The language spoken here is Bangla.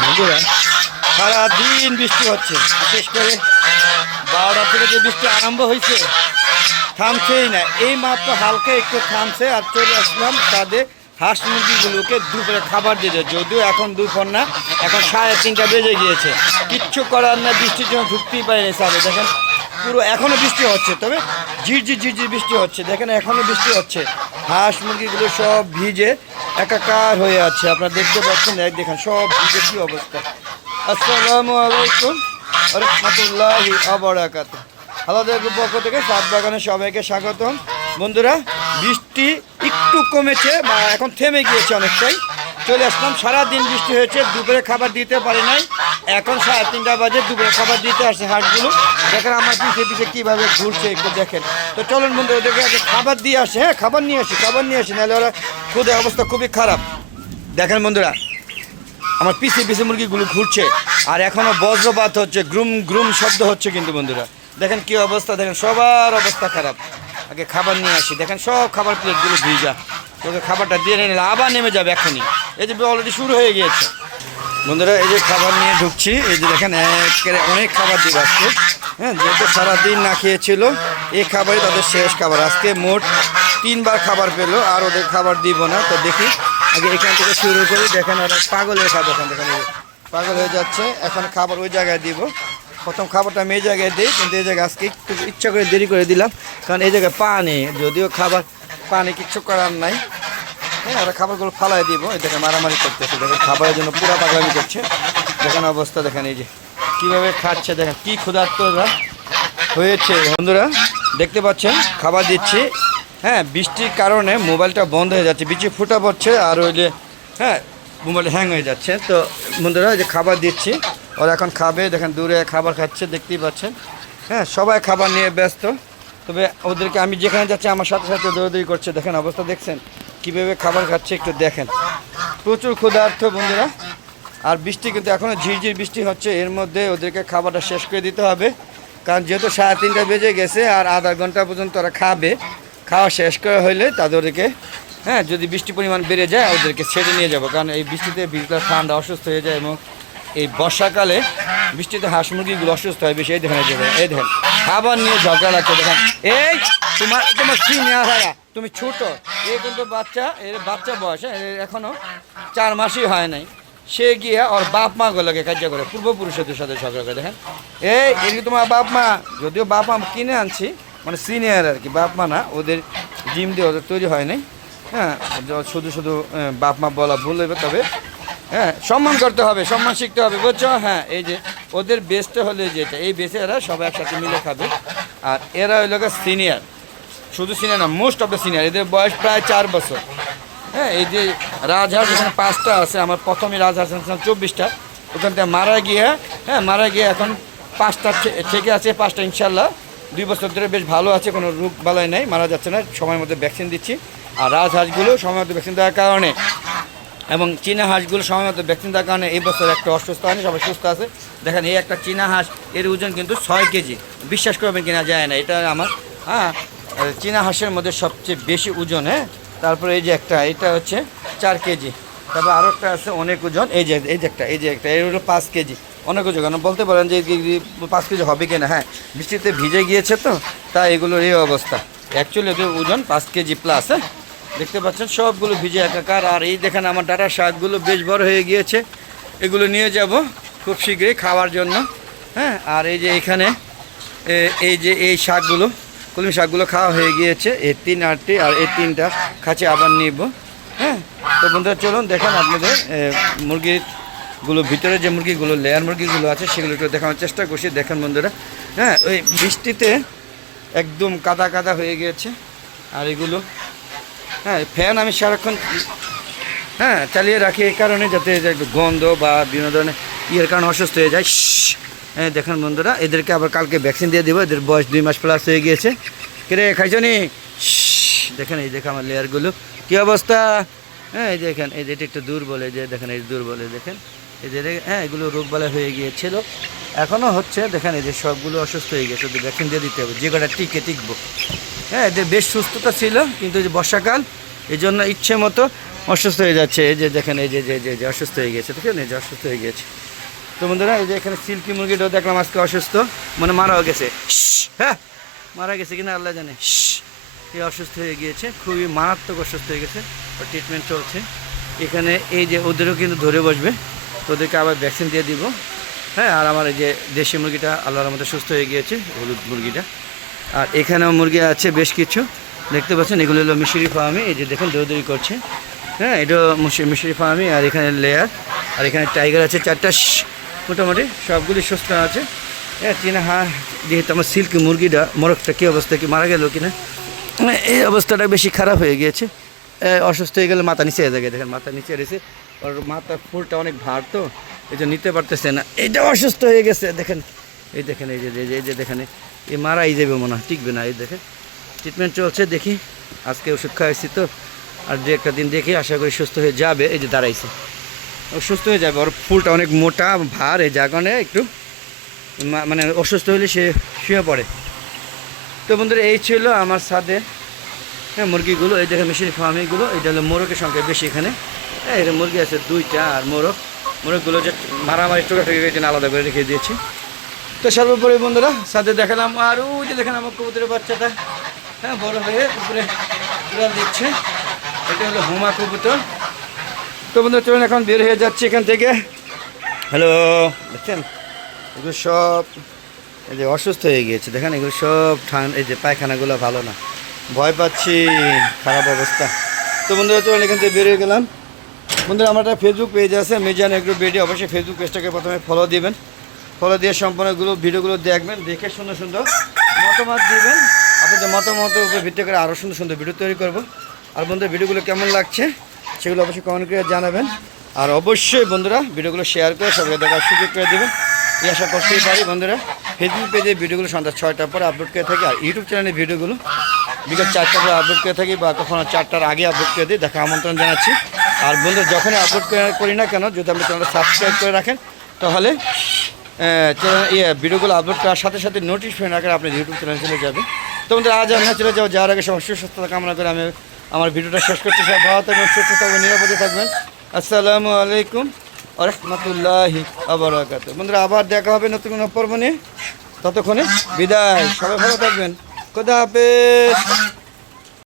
বন্ধুরা সারাদিন বৃষ্টি হচ্ছে, বিশেষ করে 12টা থেকে যে বৃষ্টি আরম্ভ হয়েছে থামছেই না। এই মাত্র হালকা একটু থামছে আর চলে আসলাম তাদের হাঁস মুরগিগুলোকে দুপুরে খাবার দিতে। যদিও এখন দুপুর না, এখন 3:30 বেজে গিয়েছে। কিচ্ছু করার না, বৃষ্টির জন্য ঢুকতেই পারেনি সাথে। দেখেন পুরো এখনও বৃষ্টি হচ্ছে, তবে ঝিরঝির ঝিরঝির বৃষ্টি হচ্ছে। দেখেন এখনও বৃষ্টি হচ্ছে, হাঁস মুরগিগুলো সব ভিজে একাকার হয়ে আছে। আপনারা দেখতে পাচ্ছেন, দেখেন সব ভিজে কী অবস্থা। আসসালামু আলাইকুম ওয়া রাহমাতুল্লাহি ওয়া বারাকাতুহু। আলাদা পক্ষ থেকে সাত বাগানে সবাইকে স্বাগতম। বন্ধুরা বৃষ্টি একটু কমেছে বা এখন থেমে গিয়েছে অনেকটাই। চলে আসলাম, সারাদিন বৃষ্টি হয়েছে, দুপুরে খাবার দিতে পারি নাই। এখন 3:30 বাজে দুপুরে খাবার দিতে আসছে হাঁসগুলো। দেখেন আমার পিছিয়ে পিছিয়ে কীভাবে ঘুরছে একটু দেখেন। তো চলুন বন্ধু ওদেরকে আগে খাবার দিয়ে আসে। হ্যাঁ খাবার নিয়ে আসি নাহলে ওরা খুদের অবস্থা খুবই খারাপ। দেখেন বন্ধুরা আমার পিছিয়ে পিছিয়ে মুরগিগুলো ঘুরছে আর এখনও বজ্রপাত হচ্ছে, গ্রুম গ্রুম শব্দ হচ্ছে। কিন্তু বন্ধুরা দেখেন কী অবস্থা, দেখেন সবার অবস্থা খারাপ। আগে খাবার নিয়ে আসি। দেখেন সব খাবার প্লেটগুলো ভিজা, তোকে খাবারটা দিয়ে নিলে আবার নেমে যাবে এখনই। এই যে অলরেডি শুরু হয়ে গিয়েছে। বন্ধুরা এই যে খাবার নিয়ে ঢুকছি, এই যে দেখেন অনেক খাবার দিয়ে আসছে। হ্যাঁ যেহেতু সারাদিন না খেয়েছিল, এই খাবারই তাদের শেষ খাবার। আজকে মোট 3বার খাবার পেলো, আর ওদের খাবার দিব না। তো দেখি আগে এখান থেকে শুরু করি। দেখেন ওরা পাগল হয়ে খাবে, এখন দেখেন পাগল হয়ে যাচ্ছে। এখন খাবার ওই জায়গায় দিব। প্রথম খাবারটা আমি এই জায়গায় দিই, কিন্তু এই জায়গায় আজকে একটু ইচ্ছা করে দেরি করে দিলাম, কারণ এই জায়গায় পানি, যদিও খাবার পানি কিচ্ছু করার নাই। হ্যাঁ ওরা খাবারগুলো ফালাই দিব। এই দেখেন মারামারি করতেছে, দেখেন খাবারের জন্য পুরো পাগলামি করছে। দেখেন অবস্থা, দেখেন এই যে কীভাবে খাচ্ছে, দেখেন কী ক্ষুধার্ত ওরা হয়েছে। বন্ধুরা দেখতে পাচ্ছেন খাবার দিচ্ছি। হ্যাঁ বৃষ্টির কারণে মোবাইলটা বন্ধ হয়ে যাচ্ছে, বৃষ্টি ফুটা পড়ছে আর ওই যে হ্যাঁ মোবাইল হ্যাং হয়ে যাচ্ছে। তো বন্ধুরা যে খাবার দিচ্ছি, ওরা এখন খাবে। দেখেন দূরে খাবার খাচ্ছে, দেখতেই পাচ্ছেন। হ্যাঁ সবাই খাবার নিয়ে ব্যস্ত, তবে ওদেরকে আমি যেখানে যাচ্ছি আমার সাথে সাথে দৌড়দৌড়ি করছে। দেখেন অবস্থা দেখছেন কীভাবে খাবার খাচ্ছে, একটু দেখেন। প্রচুর ক্ষুধার্ত বন্ধুরা। আর বৃষ্টি কিন্তু এখনও ঝিরঝির বৃষ্টি হচ্ছে, এর মধ্যে ওদেরকে খাবারটা শেষ করে দিতে হবে, কারণ যেহেতু 3:30 বেজে গেছে আর আধা ঘন্টা পর্যন্ত ওরা খাবে। খাওয়া শেষ করা হইলে তাদেরকে হ্যাঁ যদি বৃষ্টির পরিমাণ বেড়ে যায় ওদেরকে ছেড়ে নিয়ে যাবো, কারণ এই বৃষ্টিতে ভিজলে ঠান্ডা অসুস্থ হয়ে যায়। এবং এই বর্ষাকালে বৃষ্টিতে হাঁস মুরগিগুলো অসুস্থ হয় বেশি। এই দেখেন এই দেখেন খাবার নিয়ে ঝগড়া লাগছে। দেখেন এই তোমার সিনিয়র হারা, তুমি ছোট, এই কিন্তু বাচ্চা বয়স, এখনও 4 মাসই হয় নাই। সে গিয়ে ওর বাপ মা গুলোকে কার্য করে, পূর্বপুরুষদের সাথে ঝগড়া করে। দেখেন এই তোমার বাপ মা, যদিও বাপ মা কিনে আনছি, মানে সিনিয়র আর কি, বাপ মা না, ওদের জিম দিয়ে ওদের তৈরি হয় নাই। হ্যাঁ শুধু বাপ মা বলা ভুল হইবে, তবে হ্যাঁ সম্মান করতে হবে, সম্মান শিখতে হবে, বুঝছো? হ্যাঁ এই যে ওদের বেসটা হলে যেটা, এই বেসে এরা সবাই একসাথে মিলে খাবে। আর এরা হইল সিনিয়র, শুধু সিনিয়র না, মোস্ট অফ দ্য সিনিয়র। এদের বয়স প্রায় 4 বছর। হ্যাঁ এই যে রাজহাঁস এখানে 5টা আছে, আমার প্রথমে রাজহাঁস 24টা, ওখান থেকে মারা গিয়ে এখন 5টা থেকে আছে। 5টা ইনশাল্লাহ 2 বছর ধরে বেশ ভালো আছে, কোনো রোগ বালাই নাই, মারা যাচ্ছে না, সময়ের মধ্যে ভ্যাকসিন দিচ্ছি। আর রাজহাঁসগুলো সময় মতো ভ্যাকসিন দেওয়ার কারণে এবং চীনা হাঁসগুলো সময় মতো ভ্যাকসিন দেওয়ার কারণে এই বছর একটা অসুস্থ হয়নি, সবাই সুস্থ আছে। দেখেন এই একটা চীনা হাঁস, এর ওজন কিন্তু 6 কেজি। বিশ্বাস করবেন কিনা যায় না, এটা আমার চীনা হাঁসের মধ্যে সবচেয়ে বেশি ওজন। হ্যাঁ তারপরে এই যে একটা, এটা হচ্ছে 4 কেজি। তারপর আরও একটা আছে অনেক ওজন, এই যে একটা এর হলো 5 কেজি, অনেক ওজন। কারণ বলতে পারেন যে 5 কেজি হবে কিনা। হ্যাঁ বৃষ্টিতে ভিজে গিয়েছে তো, তাই এগুলোর এই অবস্থা। অ্যাকচুয়ালি এদের ওজন 5 কেজি প্লাস। হ্যাঁ দেখতে পাচ্ছেন সবগুলো ভিজে একাকার। আর এই দেখেন আমার ডাঁটার শাকগুলো বেশ বড় হয়ে গিয়েছে, এগুলো নিয়ে যাব খুব শীঘ্রই খাওয়ার জন্য। হ্যাঁ আর এই যে এখানে এই শাকগুলো, কলমি শাকগুলো খাওয়া হয়ে গিয়েছে, এই 3-8টি, আর এই 3টা খাঁচে আবার নিব। হ্যাঁ তো বন্ধুরা চলুন দেখেন আপনাদের মুরগিগুলো, ভিতরে যে মুরগিগুলো লেয়ার মুরগিগুলো আছে সেগুলো একটু দেখানোর চেষ্টা করছি। দেখেন বন্ধুরা হ্যাঁ ওই বৃষ্টিতে একদম কাদা কাদা হয়ে গিয়েছে। আর এগুলো হ্যাঁ ফ্যান আমি সারাক্ষণ চালিয়ে রাখি এই কারণে, যাতে গন্ধ বা বিভিন্ন ধরনের ইয়ের কারণে অসুস্থ হয়ে যায়। হ্যাঁ দেখেন বন্ধুরা এদেরকে আবার কালকে ভ্যাকসিন দিয়ে দেবো, এদের বয়স 2 মাস প্লাস হয়ে গিয়েছে। কিরে খাইছো নি? দেখেন আমার লেয়ারগুলো কী অবস্থা। হ্যাঁ এই দেখেন এই যেটা একটু দুর্বল, এই যে দেখেন এই দুর্বলে দেখেন এদের এগুলো রোগবালা হয়ে গিয়েছিল, এখনও হচ্ছে। দেখেন এই যে সবগুলো অসুস্থ হয়ে গেছে, ওদের ভ্যাকসিন দিয়ে দিতে হবে, যে কটা টিকবো। হ্যাঁ এদের বেশ সুস্থতা ছিল, কিন্তু এই যে বর্ষাকাল, এই জন্য ইচ্ছে মতো অসুস্থ হয়ে যাচ্ছে। এই যে দেখেন, এই যে যে যে যে অসুস্থ হয়ে গেছে, দেখেন এই যে অসুস্থ হয়ে গেছে। তো বন্ধুরা এই যে এখানে সিল্কি মুরগিটাও দেখলাম আজকে অসুস্থ, মানে মারাও গেছে। হ্যাঁ, মারা গেছে কিনা আল্লাহ জানে। এ অসুস্থ হয়ে গিয়েছে, খুবই মারাত্মক অসুস্থ হয়ে গেছে, ট্রিটমেন্ট চলছে এখানে। এই যে ওদেরও কিন্তু ধরে বসবে, তো ওদেরকে আবার ভ্যাকসিন দিয়ে দিব। হ্যাঁ, আর আমার এই যে দেশি মুরগিটা আল্লাহর মতো সুস্থ হয়ে গিয়েছে, হলুদ মুরগিটা। আর এখানেও মুরগি আছে বেশ কিছু, দেখতে পাচ্ছেন। এগুলো হলো মিশরি ফার্মে, এই যে দেখুন দৌড়দৌড়ি করছে। হ্যাঁ, এটা মিশরি ফার্মে। আর এখানে লেয়ার, আর এখানে টাইগার আছে 4টা। মোটামুটি সবগুলি সুস্থ আছে। হ্যাঁ, হ্যাঁ, যেহেতু আমার সিল্ক মুরগিটা মোরগটা কী অবস্থা, কি মারা গেল কিনা, মানে এই অবস্থাটা বেশি খারাপ হয়ে গিয়েছে। অসুস্থ হয়ে গেলে মাথা নিচে হয়ে যায়, দেখেন মাথা নিচে রয়েছে। ওর মাথার ফুলটা অনেক ভার, তো এই যে নিতে পারতেছে না। এইটা অসুস্থ হয়ে গেছে, দেখেন এই দেখেন, এই যে এই যে দেখেন, এই মারাই যাবে মনে হয়, টিকবে না। এই দেখেন ট্রিটমেন্ট চলছে, দেখি আজকে ওষুধ খাওয়াইছি তো, আর যে একটা দিন দেখি আশা করি সুস্থ হয়ে যাবে। এই যে দাঁড়াইছে, ও সুস্থ হয়ে যাবে। ওর ফুলটা অনেক মোটা ভার, এই জায়গায় একটু মানে অসুস্থ হলে সে শুয়ে পড়ে। তো বন্ধুরা এই ছিল আমার ছাদে, হ্যাঁ, মুরগিগুলো। এই দেখেন মিশরি ফার্মিগুলো, এটা হলো মোরগের সংখ্যা বেশি এখানে। হ্যাঁ, এখানে মুরগি আছে 2টা, আর মোরগগুলো যে মারামারি টোকাটুকি এই জন্য আলাদা করে রেখে দিয়েছি। তো সর্বোপরি বন্ধুরা ছাদে দেখালাম। আর ওই যে দেখেন আমার কবুতরের বাচ্চাটা, হ্যাঁ, বড় হয়ে উপরে উড়াল দিচ্ছে। এটা হলো হুমা কবুতর। তো বন্ধুরা চলুন এখন বের হয়ে যাচ্ছে এখান থেকে। হ্যালো, দেখছেন এগুলো সব এই যে অসুস্থ হয়ে গিয়েছে, দেখেন এগুলো সব ঠান্ডা। এই যে পায়খানাগুলো ভালো না, ভয় পাচ্ছি, খারাপ অবস্থা। তো বন্ধুরা চলুন এখান থেকে বেরিয়ে গেলাম। বন্ধুরা আমার একটা ফেসবুক পেজ আছে, মিজান এগ্রো বিডি। অবশ্যই ফেসবুক পেজটাকে প্রথমে ফলো দিবেন, ফলো দিয়ে সম্পূর্ণগুলো ভিডিওগুলো দেখবেন, দেখে সুন্দর সুন্দর মতামত দিবেন। আপনাদের মতামতের উপর ভিত্তি করে আরও সুন্দর সুন্দর ভিডিও তৈরি করব। আর বন্ধুরা ভিডিওগুলো কেমন লাগছে সেগুলো অবশ্যই কমেন্ট করে জানাবেন। আর অবশ্যই বন্ধুরা ভিডিওগুলো শেয়ার করে সবাইকে দেখার সুযোগ করে দেবেন, এই আশা করতেই পারি। বন্ধুরা ফেসবুক পেজে ভিডিওগুলো সন্ধ্যা 6টার পরে আপলোড করে থাকি, আর ইউটিউব চ্যানেলে ভিডিওগুলো বিকেল 4টার পরে আপলোড করে থাকি, বা কখনো 4টার আগে আপলোড করে দিই। দেখা আমন্ত্রণ জানাচ্ছি। আর বন্ধুরা যখনই আপলোড করি না কেন, যদি আপনি চ্যানেলটা সাবস্ক্রাইব করে রাখেন, তাহলে ভিডিওগুলো আপলোড করার সাথে সাথে নোটিফিকেশন আকারে আপনার ইউটিউব চ্যানেল চলে যাবে। তো বন্ধুরা আজ আমরা চলে যাবো, যাওয়ার আগে সবার সুস্থতা কামনা করে আমি আমার ভিডিওটা শেষ করতে চাই। ভালো থাকবেন, সুস্থ থাকবেন, নিরাপদে থাকবেন। আসসালামু আলাইকুম ওয়া রাহমাতুল্লাহি ওয়া বারাকাতুহু। বন্ধুরা আবার দেখা হবে নতুন কোনো পর্ব নিয়ে, ততক্ষণে বিদায়, সবাই ভালো থাকবেন, খোদা হাফেজ।